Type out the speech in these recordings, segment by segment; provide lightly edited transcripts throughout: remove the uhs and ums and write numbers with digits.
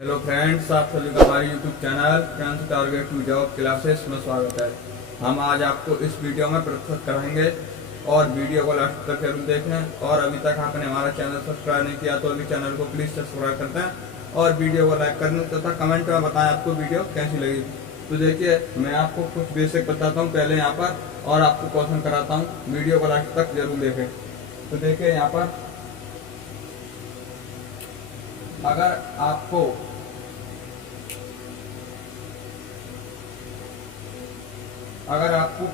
Hello friends, आप सभी का हमारे YouTube channel tenth target to job classes में स्वागत है। हम आज आपको इस वीडियो में प्रस्तुत कराएंगे और वीडियो को लास्ट तक जरूर देखें। और अभी तक आपने हमारा चैनल सब्सक्राइब नहीं किया तो अभी चैनल को प्लीज़ सब्सक्राइब करते हैं और वीडियो को लाइक करने तथा कमेंट में बताएं आपको वीडियो कैसी लगी। तो देखिए, मैं आपको कुछ बेसिक बताता हूँ पहले यहाँ पर और आपको क्वेश्चन कराता हूँ। वीडियो को लास्ट तक जरूर देखें। तो देखिए, यहाँ पर अगर आपको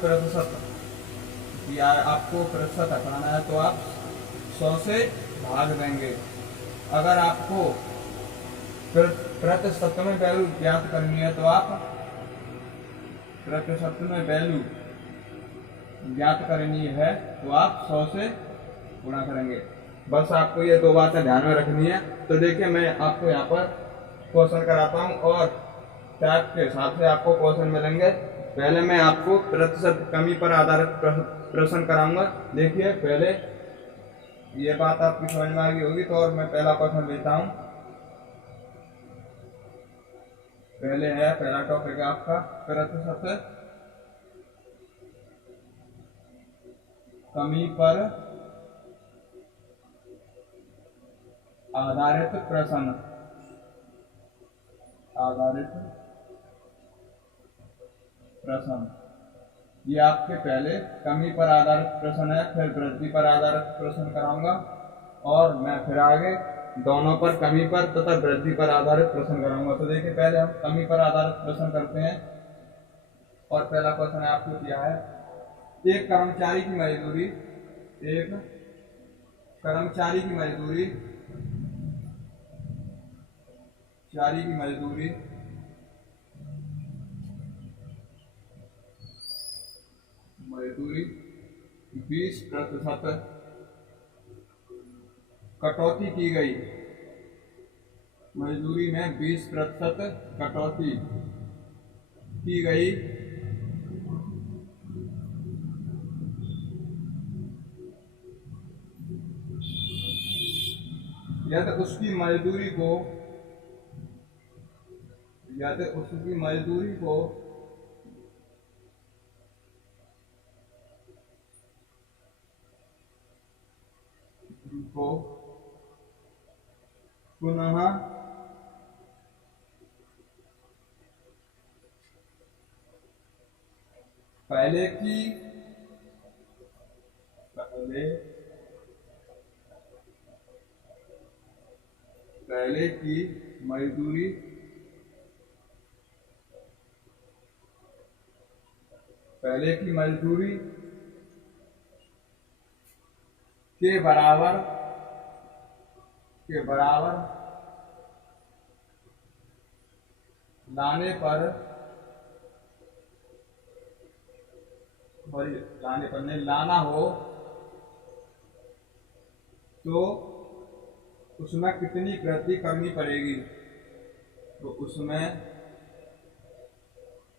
प्रतिशत या आपको प्रतिशत हटाना है तो आप 100 से भाग देंगे। अगर आपको प्रतिशत में वैल्यू ज्ञात करनी है तो आप प्रतिशत में वैल्यू ज्ञात करनी है तो आप 100 से गुणा करेंगे। बस आपको ये दो बातें ध्यान में रखनी है। तो देखिए, मैं आपको यहाँ पर क्वेश्चन कराता हूँ और टाइप के हिसाब से आपको क्वेश्चन मिलेंगे। पहले मैं आपको प्रतिशत कमी पर आधारित प्रश्न कराऊंगा। देखिए, पहले ये बात आपकी समझ में आ गई होगी तो और मैं पहला क्वेश्चन लेता हूँ। पहला टॉपिक है आपका प्रतिशत कमी पर आधारित प्रश्न। ये आपके पहले कमी पर आधारित प्रश्न है, फिर वृद्धि पर आधारित प्रश्न कराऊंगा और मैं फिर आगे दोनों पर कमी पर तथा वृद्धि पर आधारित प्रश्न कराऊंगा। तो देखिए, पहले हम कमी पर आधारित प्रश्न करते हैं और पहला क्वेश्चन है आपको दिया है, एक कर्मचारी की मजदूरी मजदूरी 20% कटौती की गई। मजदूरी में 20% कटौती की गई यदि उसकी मजदूरी को पुनः पहले की मजदूरी के बराबर लाने पर नहीं लाना हो तो उसमें कितनी वृद्धि करनी पड़ेगी। तो उसमें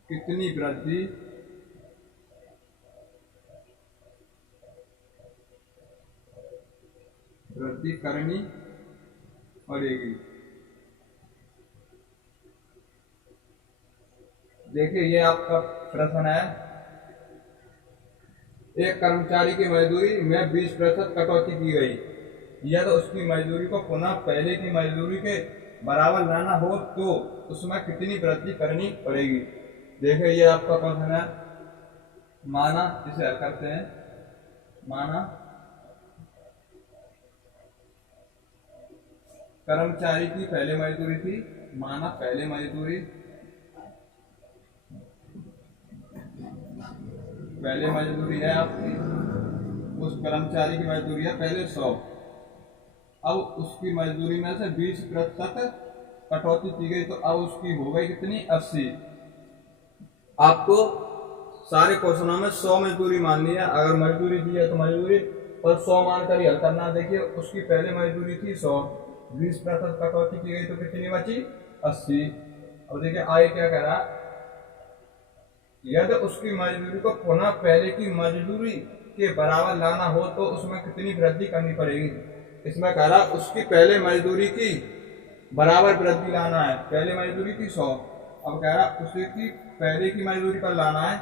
कितनी वृद्धि करनी पड़ेगी। देखिए, ये आपका प्रश्न है, एक कर्मचारी की मजदूरी में 20% कटौती की गई, या तो उसकी मजदूरी को पुनः पहले की मजदूरी के बराबर लाना हो तो उसमें कितनी वृद्धि करनी पड़ेगी। देखिए, ये आपका क्वेश्चन है। माना, इसे हल करते हैं। माना कर्मचारी की पहले मजदूरी थी, पहले मजदूरी है आपकी, उस कर्मचारी की मजदूरी है पहले 100। अब उसकी मजदूरी में से 20% कटौती की गई तो अब उसकी हो गई कितनी, 80। आपको सारे क्वेश्चनों में 100 मजदूरी माननी है। अगर मजदूरी दी है तो मजदूरी पर 100 मानकर ही हल करना। देखिए, उसकी पहले मजदूरी थी 100, 20% कटौती की गई तो कितनी बची, 80। अब देखिए आगे क्या कह रहा, यदि उसकी मजदूरी को पुनः पहले की मजदूरी के बराबर लाना हो तो उसमें कितनी वृद्धि करनी पड़ेगी। इसमें कह रहा उसकी पहले मजदूरी की बराबर वृद्धि लाना है। पहले मजदूरी थी 100, अब कह रहा उसे की पहले की मजदूरी पर लाना है,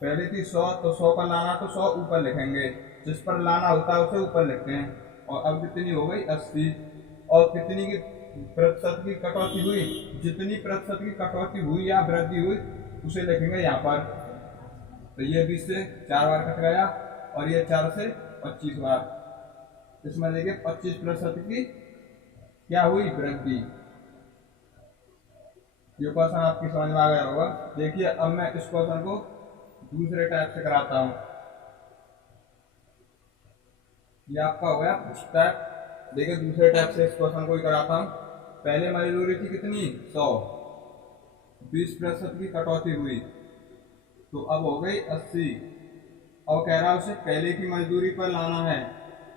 पहले थी 100 तो 100 पर लाना, तो 100 ऊपर लिखेंगे, जिस पर लाना होता है उसे ऊपर लिखते हैं। और अब कितनी हो गई 80, और कितनी की प्रतिशत की कटौती हुई, जितनी प्रतिशत की कटौती हुई या वृद्धि हुई उसे लिखेंगे यहाँ पर। तो ये 20 से 4 बार कट गया और ये 4 से 25 बार, इसमें देखिए 25% की क्या हुई वृद्धि। ये क्वेश्चन आपकी समझ में आ गया होगा। देखिए अब मैं इस क्वेश्चन को दूसरे टाइप से कराता हूं। ये आपका हो गया फर्स्ट टाइप। देखिए दूसरे टाइप से इस क्वेश्चन को ही कराता हूं। पहले मजदूरी थी कितनी 100, 20% की कटौती हुई तो अब हो गई 80। अब कह रहा है उसे पहले की मजदूरी पर लाना है,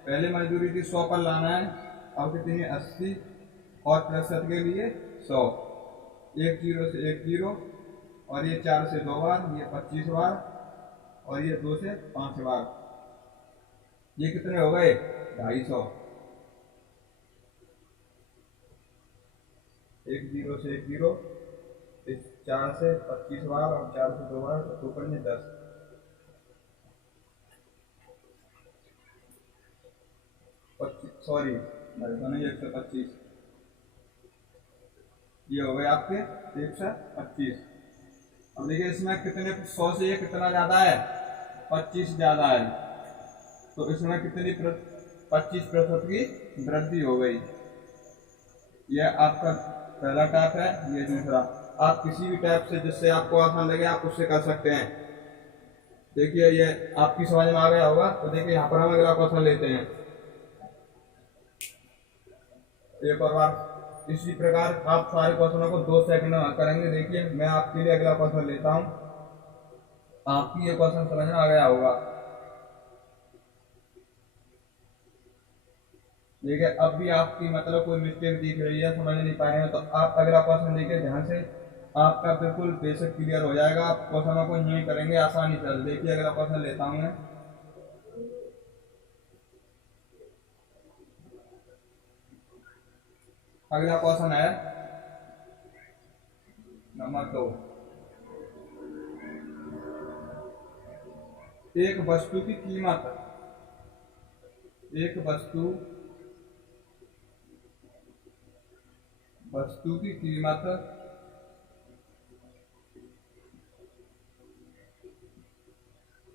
पहले मजदूरी थी 100 पर लाना है, अब कितनी है 80, और प्रतिशत के लिए 100, एक जीरो से एक जीरो, और ये 4 से 2 बार, ये 25 बार, और ये 2 से 5 बार, ये कितने हो गए 250। एक जीरो से एक जीरो, इस 4 से 25 बार और 4 से 2 बार, तो ऊपर में 10, सॉरी 125, ये हो गए आपके 125। अब देखिए इसमें कितने 100 से ये कितना ज्यादा है 25 ज्यादा है, तो इसमें कितनी 25% की वृद्धि हो गई। यह आपका पहला टैप है, ये दूसरा। आप किसी भी टैप से जिससे आपको आसान लगे आप उससे कर सकते हैं। देखिए ये आपकी समझ में आ गया होगा। तो देखिए यहाँ पर हम अगला क्वेश्चन लेते हैं। एक और बार इसी प्रकार आप सारे क्वेश्चनों को 2 सेकंड में करेंगे। देखिए मैं आपके लिए अगला क्वेश्चन लेता हूं, आपकी ये क्वेश्चन समझ में आ गया होगा। देखिए अब भी आपकी मतलब कोई मिस्टेक दिख रही है, समझ नहीं पा रहे हैं, तो आप अगला क्वेश्चन देखिए ध्यान से, आपका बिल्कुल बेसिक क्लियर हो जाएगा। आप क्वेश्चनों को यूं ही करेंगे आसानी से। देखिए अगला क्वेश्चन लेता हूं मैं। अगला क्वेश्चन है नंबर 2। एक वस्तु की कीमत, एक वस्तु की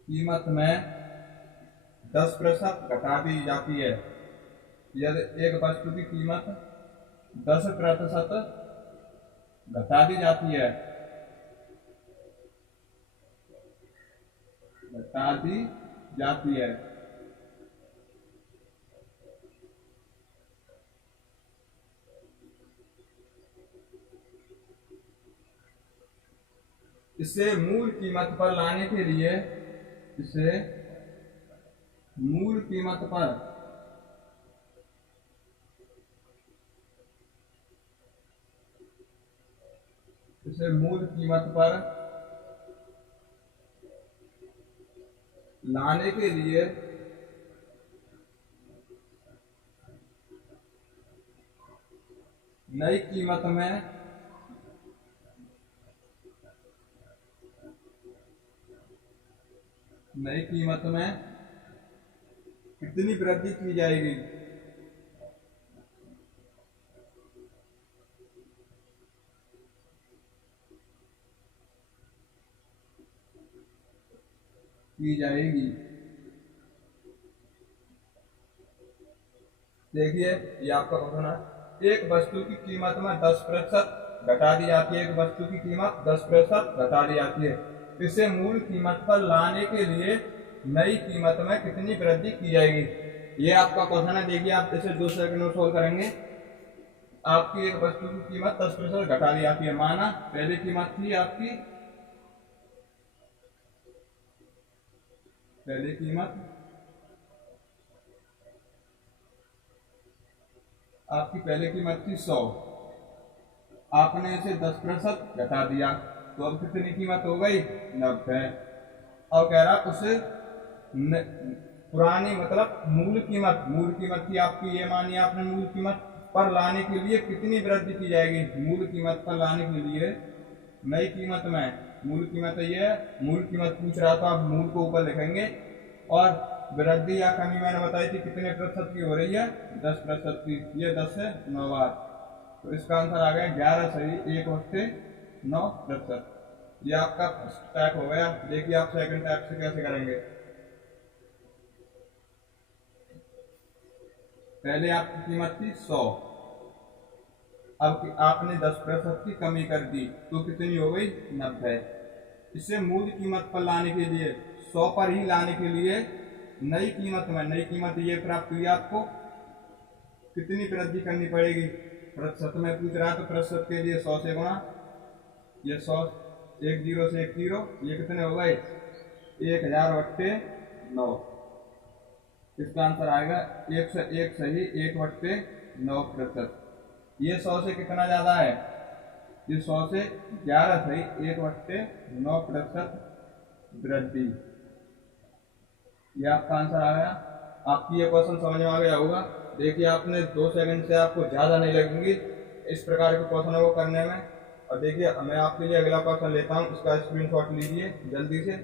कीमत में 10% घटा दी जाती है। यदि एक वस्तु की कीमत 10% घटा दी जाती है, घटा दी जाती है, इसे मूल कीमत पर लाने के लिए, इसे मूल कीमत पर लाने के लिए नई कीमत में कितनी वृद्धि की जाएगी। देखिए ये आपका क्वेश्चन है। एक वस्तु की कीमत में 10% घटा दी जाती है, एक वस्तु की कीमत 10% घटा दी जाती है, इसे मूल कीमत पर लाने के लिए नई कीमत में कितनी वृद्धि की जाएगी। ये आपका क्वेश्चन है। देखिए आप इसे 2 सेकंड में सोल्व करेंगे। आपकी एक वस्तु की कीमत 10% घटा दी जाती है। माना पहले कीमत थी आपकी, पहले कीमत आपकी पहले कीमत थी 100, आपने इसे 10% घटा दिया, तो अब कितनी कीमत हो गई 90। अब कह रहा उसे पुरानी मतलब मूल कीमत थी आपकी, ये मानिए आपने मूल कीमत पर लाने के लिए कितनी वृद्धि की जाएगी? मूल कीमत पर लाने के लिए नई कीमत में, मूल कीमत ये है, मूल कीमत पूछ रहा तो आप मूल को ऊपर लिखेंगे और वृद्धि या कमी मैंने बताई थी कितने प्रतिशत की हो रही है? 10% की। ये 10 है 9 बार, तो इसका आंसर आ गया 11 सही 1/9%। ये आपका फर्स्ट टाइप हो गया। देखिए आप सेकंड टाइप से कैसे करेंगे। पहले आपकी कीमत थी 100, अब आपने 10% की कमी कर दी तो कितनी हो गई? 90। इसे मूल कीमत पर लाने के लिए, 100 पर ही लाने के लिए नई कीमत में, नई कीमत ये प्राप्त हुई आपको, कितनी वृद्धि करनी पड़ेगी? प्रतिशत में पूछ रहा है तो प्रतिशत के लिए 100 से गुणा, ये 100, 1 0 से 1 0, ये कितने हो गए? 1000/9। इसका आंसर आएगा 1 से 1 सही 1/9%। ये 100 से कितना ज्यादा है? ये 100 से 11 सही 1/9% वृद्धि। ये आपका आंसर आ गया। आपकी ये क्वेश्चन समझ में आ गया होगा। देखिए आपने 2 सेकंड से आपको ज्यादा नहीं लगेंगे इस प्रकार के क्वेश्चनों को करने में। और देखिए मैं आपके लिए अगला क्वेश्चन लेता हूँ, इसका स्क्रीनशॉट लीजिए जल्दी से।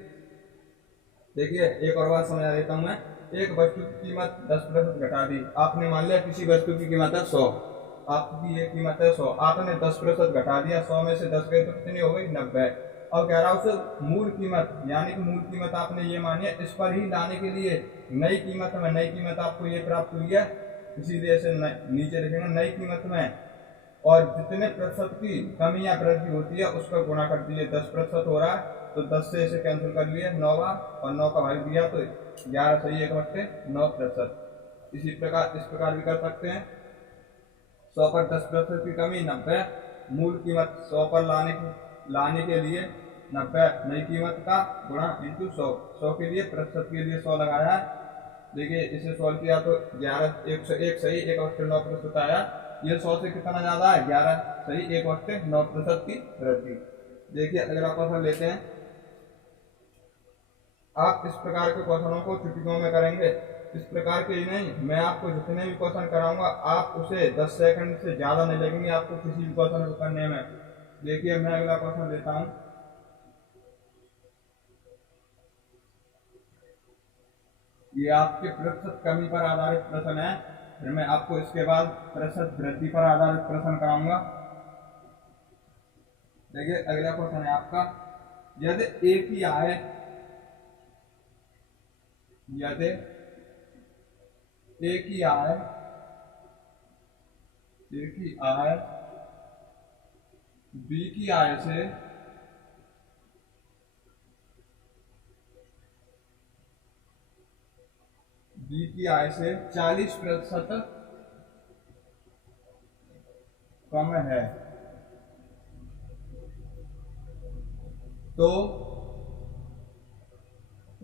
देखिए एक और बात समझा देता हूँ मैं। एक वस्तु की कीमत 10% घटा दी आपने, मान लिया किसी वस्तु की कीमत है 100, आपकी ये कीमत है 100, आपने 10% घटा दिया, 100 में से 10 गए तो कितनी हो गई? 90। अब कह रहा हूँ उसे मूल कीमत, यानी कि मूल कीमत आपने ये मानी है, इस पर ही लाने के लिए नई कीमत में, नई कीमत आपको ये प्राप्त हुई है, इसीलिए इसे नीचे लिखेंगे नई कीमत में, और जितने प्रतिशत की कमी या वृद्धि होती है उसका गुणा कर दीजिए। 10% हो रहा है तो 10 से इसे कैंसिल कर लिए 9 बार, और 9 का भाग दिया तो 11 सही 1/9%। इसी प्रकार इस प्रकार भी कर सकते हैं। 100 पर 10% की कमी 90, मूल कीमत 100 पर लाने के लिए 90 नई कीमत का गुणा इंटू 100, 100 के लिए प्रतिशत के लिए 100 लगाया है। देखिए इसे सॉल्व किया तो 11 1 से 1 सही 1/9% आया। ये 100 से कितना ज्यादा है? 11 सही 1/9% की वृद्धि। देखिए अगला क्वेश्चन लेते हैं। आप इस प्रकार के क्वेश्चनों को चुटकियों में करेंगे, इस प्रकार के ही नहीं, मैं आपको जितने भी क्वेश्चन कराऊंगा आप उसे 10 सेकंड से ज्यादा नहीं लगेंगे आपको किसी भी क्वेश्चन को करने में। देखिए मैं अगला क्वेश्चन लेता हूं। ये आपके प्रतिशत कमी पर आधारित प्रश्न है, फिर मैं आपको इसके बाद प्रतिशत वृद्धि पर आधारित प्रश्न कराऊंगा। देखिए अगला क्वेश्चन है आपका, यदि एक ही आय, यदि एक ही आय बी की आय से बी की आय से 40% कम है, तो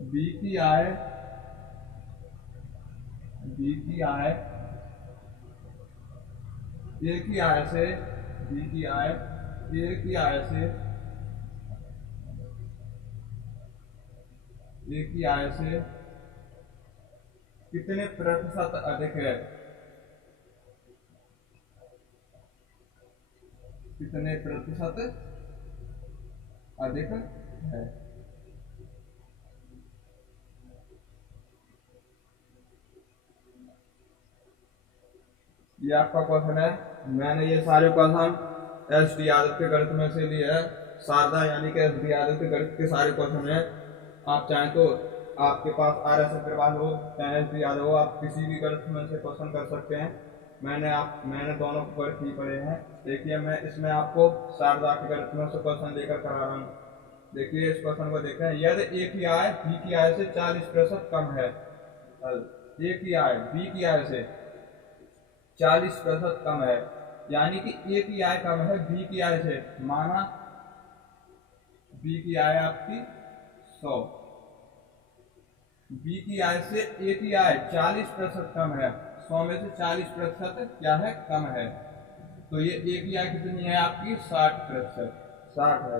बी की आय ए की आय से बी की आय ए की आय से ए की आय से कितने प्रतिशत अधिक है? कितने प्रतिशत अधिक है? ये आपका क्वेश्चन है। मैंने ये सारे क्वेश्चन एस डी यादव के गणित में से लिए है। शारदा यानी कि एस डी यादव के गणित के सारे क्वेश्चन है। आप चाहें तो आपके पास आर एस अग्रवाल हो चाहे एस डी यादव हो, आप किसी भी गणित में से क्वेश्चन कर सकते हैं। मैंने दोनों को गणित ही पढ़े हैं। देखिए मैं इसमें आपको शारदा के गणित में से क्वेश्चन लेकर करा रहा हूँ। देखिए इस क्वेश्चन को देखें, यदि ए की आय बी की आय से 40% कम है, ए की आय बी की आय से 40% कम है, यानी कि ए की आय कम है बी की आय से। माना बी की आय आपकी 100, बी की आय से ए की आय 40% कम है, 100 में से 40% क्या है? कम है। तो ये ए की आय कितनी है आपकी? 60%, 60 है।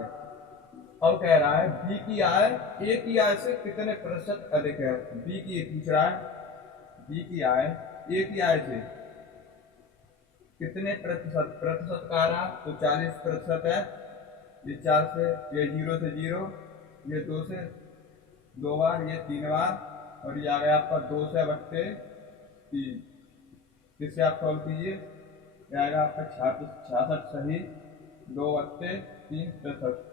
अब कह रहा है बी की आय ए की आय से कितने प्रतिशत अधिक है? बी की पूछ रहा है, बी की आय ए की आय से कितने प्रतिशत, प्रतिशत का रहा तो 40% है। ये 4 से, ये 0 से 0, ये 2 से 2 बार, ये 3 बार, और ये आ गया आपका 2 से बट्टे 3। किससे आप सॉल्व कीजिए, ये आएगा आपका 66 सही 2/3 प्रतिशत।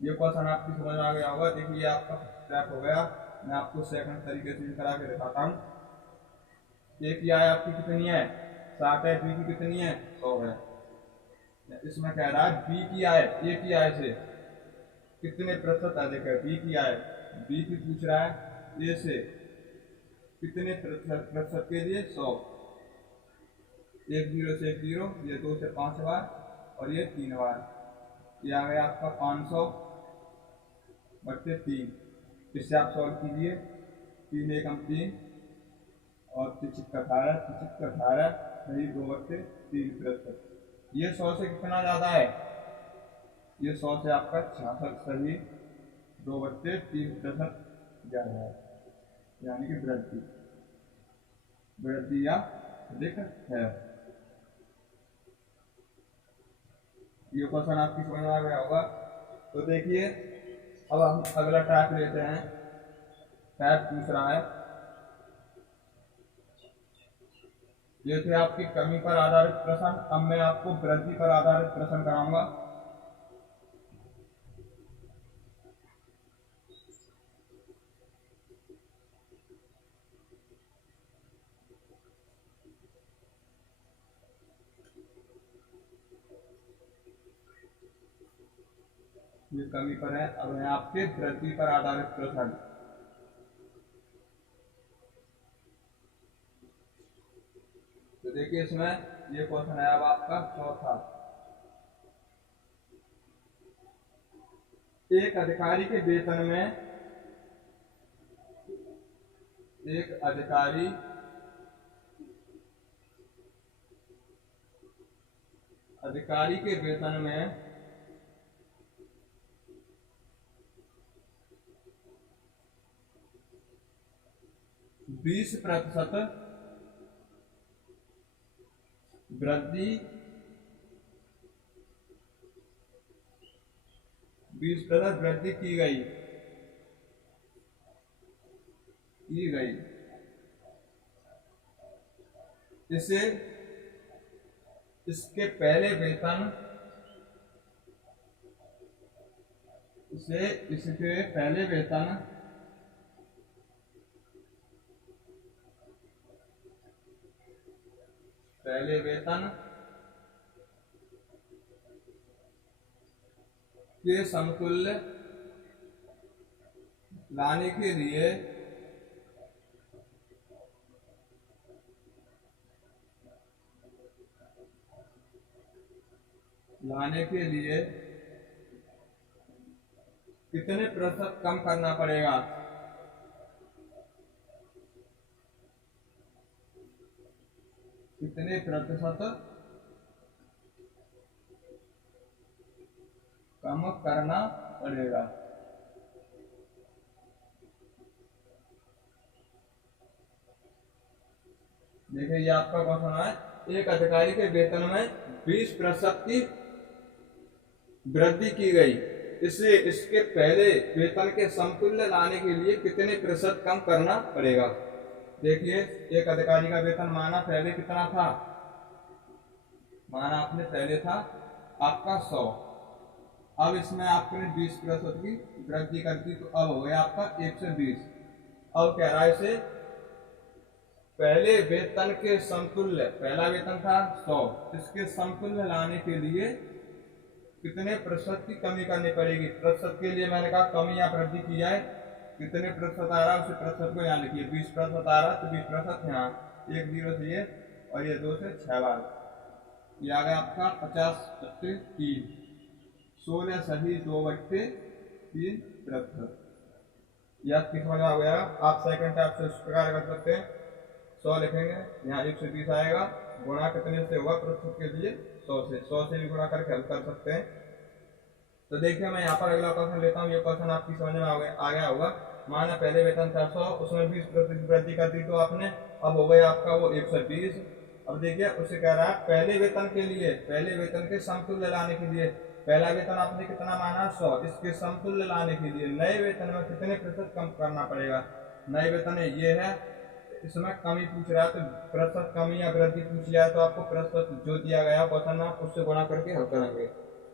ये क्वेश्चन आपकी समझ में आ गया होगा। देखिए ये आपका स्टेप हो गया। मैं आपको सेकंड तरीके से करा के दिखाता हूँ। एक आय आपकी कितनी है 60 है, बी की कितनी है 100 है। इसमें कह रहा है बी की आय ए की आय से कितने प्रतिशत अधिक है। बी की आय, बी की पूछ रहा है ए से कितने प्रतिशत, प्रतिशत के लिए 100। 1 0 से 1 0, ये 2 से 5 बार और ये 3 बार। ये आ गया आपका 500/3। इससे आप सॉल्व कीजिए। 3 एकम 3 और 18 सही 2/3%। ये 100 से कितना ज़्यादा है, ये 100 से आपका 66 सही 2/3% ज़्यादा है, यानी कि वृद्धि, वृद्धि या अधिक है। ये क्वेश्चन आपकी समझ में आ गया होगा। तो देखिए अब हम अगला टाइप लेते हैं। टाइप पूछ रहा है, ये थे आपकी कमी पर आधारित प्रश्न। अब मैं आपको वृद्धि पर आधारित प्रश्न कराऊंगा। ये कमी पर है, अब है आपके वृद्धि पर आधारित प्रश्न। तो देखिए इसमें ये क्वेश्चन है अब आपका चौथा। एक अधिकारी के वेतन में, एक अधिकारी के वेतन में 20% वृद्धि, 20% वृद्धि की गई। इसे इसके पहले वेतन, इसके पहले वेतन के समतुल्य लाने के लिए कितने प्रतिशत कम करना पड़ेगा। कितने प्रतिशत कम करना पड़ेगा। देखिए ये आपका क्वेश्चन है, एक अधिकारी के वेतन में 20% की वृद्धि की गई, इससे इसके पहले वेतन के समतुल्य लाने के लिए कितने प्रतिशत कम करना पड़ेगा। देखिए एक अधिकारी का वेतन माना पहले कितना था, माना आपने पहले था आपका 100। अब इसमें आपने 20% की वृद्धि कर दी, तो अब हो गया आपका 120। अब कह रहा है इसे पहले वेतन के समतुल्य, पहला वेतन था 100, इसके समतुल्य लाने के लिए कितने प्रतिशत की कमी करनी पड़ेगी। प्रतिशत के लिए मैंने कहा कमी या वृद्धि की जाए, कितने प्रतिशत आ रहा है उसे प्रतिशत को यहाँ लिखिए। 20% आ रहा है तो 20% यहाँ, 1 0 से ये और ये 2 से 6 बार, ये आ गया आपका 50/3, 16 सही 2/3%। यह आपकी समझ में आ गया। आप सेकंड टाइप से इस प्रकार कर सकते हैं, 100 लिखेंगे, यहाँ 120 आएगा, गुणा कितने से होगा प्रतिशत के लिए 100 से भी गुणा करके हल कर सकते हैं। तो देखिए मैं यहाँ पर अगला क्वेश्चन लेता हूँ। ये क्वेश्चन आपकी समझ में आ गया होगा। माना पहले वेतन था 100, उसमें 20% की वृद्धि कर दी तो आपने, अब हो गया आपका वो 120। अब देखिए उसे कह रहा है पहले वेतन के लिए, पहले वेतन के समतुल्य लाने के लिए, पहला वेतन आपने कितना माना 100, इसके समतुल्य लाने के लिए नए वेतन में कितने प्रतिशत कम करना पड़ेगा। नए वेतन ये है, इसमें कमी पूछ रहा है तो प्रतिशत कमी या वृद्धि पूछ लिया है तो आपको प्रतिशत जो दिया गया क्वेश्चन में आप उससे गुणा करके हल करेंगे।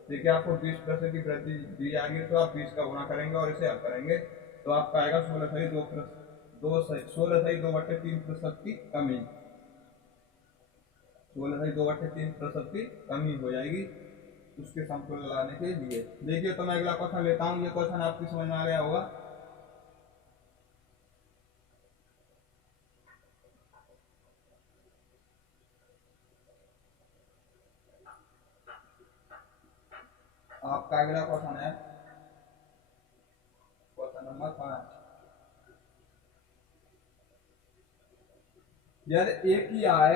देखिए आपको 20% की वृद्धि दी जाएगी तो आप 20 का गुणा करेंगे और इसे हल करेंगे तो आपका आएगा 16.2/3% की कमी, 16.2/3% की कमी हो जाएगी उसके समतुल्य लाने के लिए। देखिए तो मैं अगला क्वेश्चन लेता हूँ, ये क्वेश्चन आपकी समझ में आ गया होगा। आपका अगला क्वेश्चन है क्वेश्चन नंबर 5। यदि एक ही आय,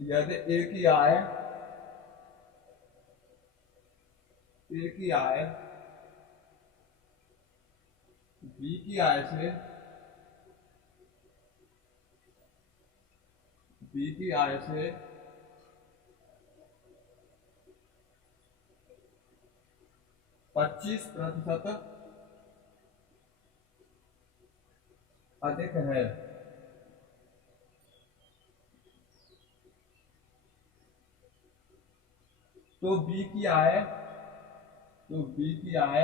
यदि एक ही आय, एक ही आय बी की आय से, बी की आय से 25% अधिक है तो बी की आय, तो बी की आय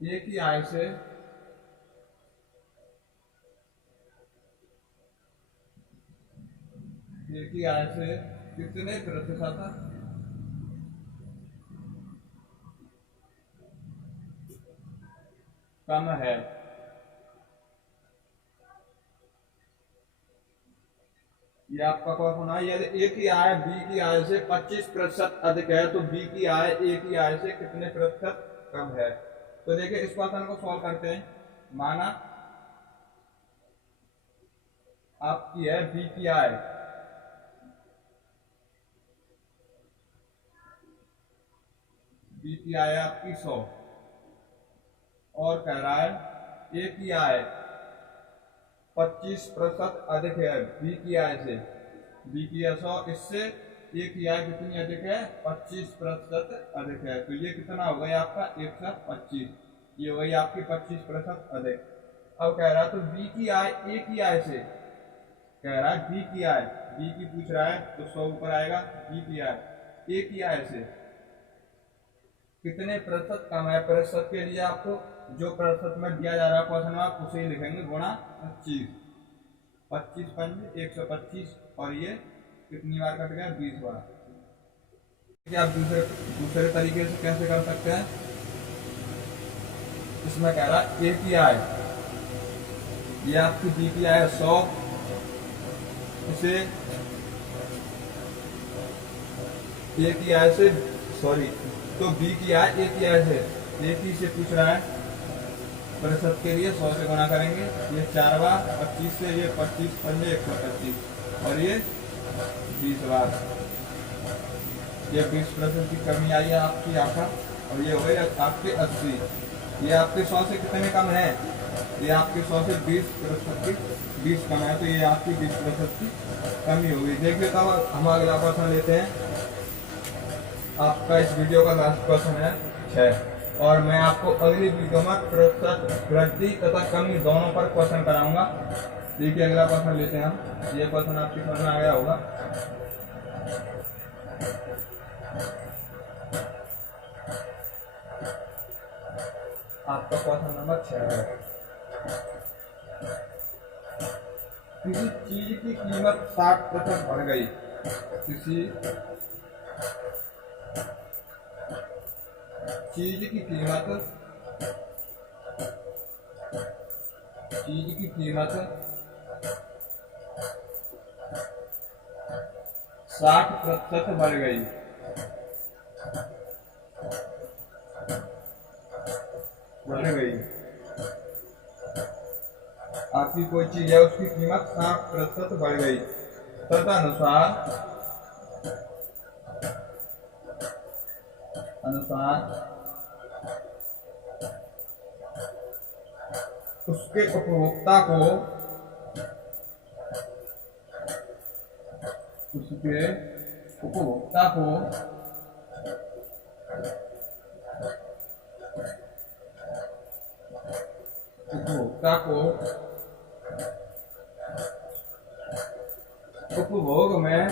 ए की आय से ए की आय से कितने प्रतिशत कम है। ये आपका क्वेश्चन है, यदि ए की आय बी की आय से 25% अधिक है तो बी की आय ए की आय से कितने प्रतिशत कम है। तो देखिए इस क्वेश्चन को सॉल्व करते हैं। माना आपकी है बी की आय, बी की आय आपकी 100 और कह रहा है ए की आय 25% अधिक है बी की आय से, बी की आय 100, इससे ए की आय कितनी अधिक है 25% अधिक है तो ये कितना हो गया आपका 125, ये वही आपकी 25% अधिक। अब कह रहा है तो बी की आय ए की आय से, कह रहा है बी की आय, बी की पूछ रहा है तो 100 ऊपर आएगा, बी की आय ए की आय से कितने प्रतिशत कम है। प्रतिशत के लिए आपको जो प्रतिशत में दिया जा रहा है क्वेश्चन में आप उसे ही लिखेंगे गुणा 25, 25 पंजे 125 और ये कितनी बार कट गया 20 बार। आप दूसरे तरीके से कैसे कर सकते हैं, इसमें कह रहा है ए की आय, ये आपकी बी की आय 100, इसे ए की आय से, सॉरी तो बी की आय ए की आय से, ए की से पूछ रहा है प्रतिशत के लिए 100 से गुणा करेंगे, ये 4 बार 25 से, ये 25 पंजे 125 और ये 20 बार, ये 20% की कमी आई है आपकी आंखा और ये हो गई आपके 80। ये आपके 100 से कितने कम है, ये आपके 100 से 20% की 20 कम है तो ये आपकी 20% की कमी होगी। देखिए तब हम अगला क्वेश्चन लेते हैं। आपका इस वीडियो का लास्ट क्वेश्चन है 6 और मैं आपको अगली वीडियो में प्रतिशत वृद्धि तथा कमी दोनों पर क्वेश्चन कराऊंगा। देखिए अगला क्वेश्चन लेते हैं हम, ये क्वेश्चन आपकी समझ में आ गया होगा। आपका क्वेश्चन नंबर 6 है, किसी चीज की कीमत 60% बढ़ गई, किसी चीज की कीमत, चीज की कीमत 60% बढ़ गई, बढ़ गई। आपकी कोई चीज है उसकी कीमत 60% बढ़ गई, तदनुसार अनुसार उसके उपभोक्ता को उपभोग में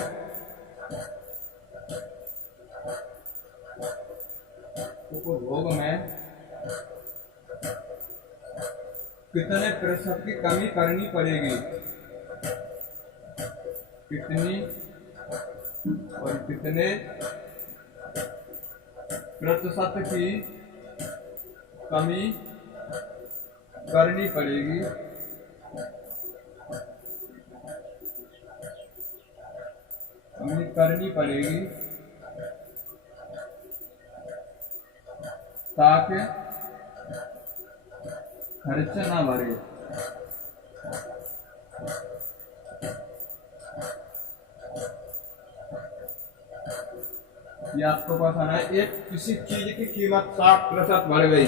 कितने प्रतिशत की कमी करनी पड़ेगी, कितनी और कितने प्रतिशत की कमी करनी पड़ेगी ताकि खर्च ना बढ़े। ये आपको पता है, एक किसी चीज की कीमत 60% बढ़ गई,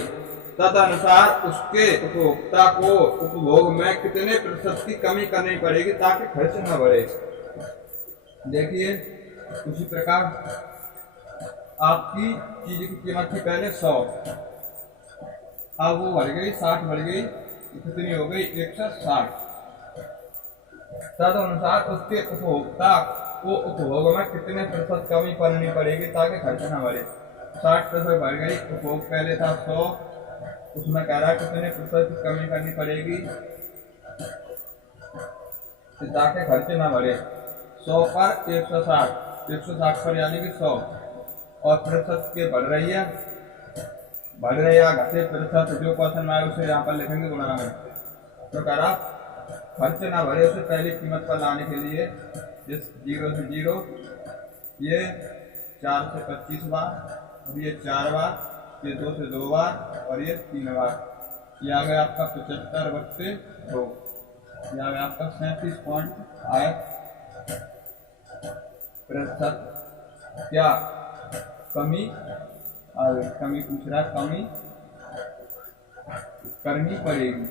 तदनुसार उसके उपभोक्ता को उपभोग में कितने प्रतिशत की कमी करनी पड़ेगी ताकि खर्च न बढ़े। देखिए उसी प्रकार आपकी चीज की कीमत थी पहले 100, अब वो बढ़ गई 60 बढ़ गई, कितनी हो गई 160। तदनुसार उसके उपभोक्ता को उपभोग में कितने प्रतिशत कमी करनी पड़ेगी ताकि खर्च न बढ़े। 60% बढ़ गई, उपभोग पहले था 100, उसमें कह रहा है कितने प्रतिशत की कमी करनी पड़ेगी ताकि खर्च न बढ़े। 100 पर 160 पर यानी कि 100, और प्रतिशत के बढ़ रही है घटे प्रतिशत जो परसेंट में आए उसे यहाँ पर लिखेंगे गुणा में। तो कह रहा खर्च ना बढ़े उसे पहली कीमत पर लाने के लिए इस 0 से 0, ये 4 से 25 बार, और ये 4 बार, ये 2 से 2 बार, और ये 3 बार। ये आ गया आपका 75 बट्टे 2, ये आ गया आपका 37.8 प्रतिशत क्या कमी कमी पूछ रहा, कमी करनी पड़ेगी।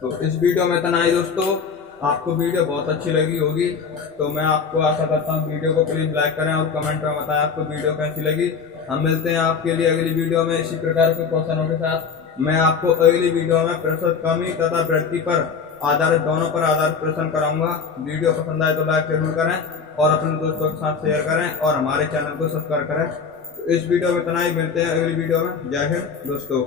तो इस वीडियो में इतना ही दोस्तों। आपको वीडियो बहुत अच्छी लगी होगी, तो मैं आपको आशा करता हूँ वीडियो को प्लीज लाइक करें और कमेंट में बताएं आपको वीडियो कैसी लगी। हम मिलते हैं आपके लिए अगली वीडियो में इसी प्रकार के क्वेश्चनों के साथ। मैं आपको अगली वीडियो में प्रतिशत कमी तथा वृद्धि पर आधारित, दोनों पर आधारित प्रश्न कराऊंगा। वीडियो पसंद आए तो लाइक जरूर करें और अपने दोस्तों के साथ शेयर करें और हमारे चैनल को सब्सक्राइब करें। तो इस वीडियो में इतना ही, मिलते हैं अगली वीडियो में। जय हिंद दोस्तों।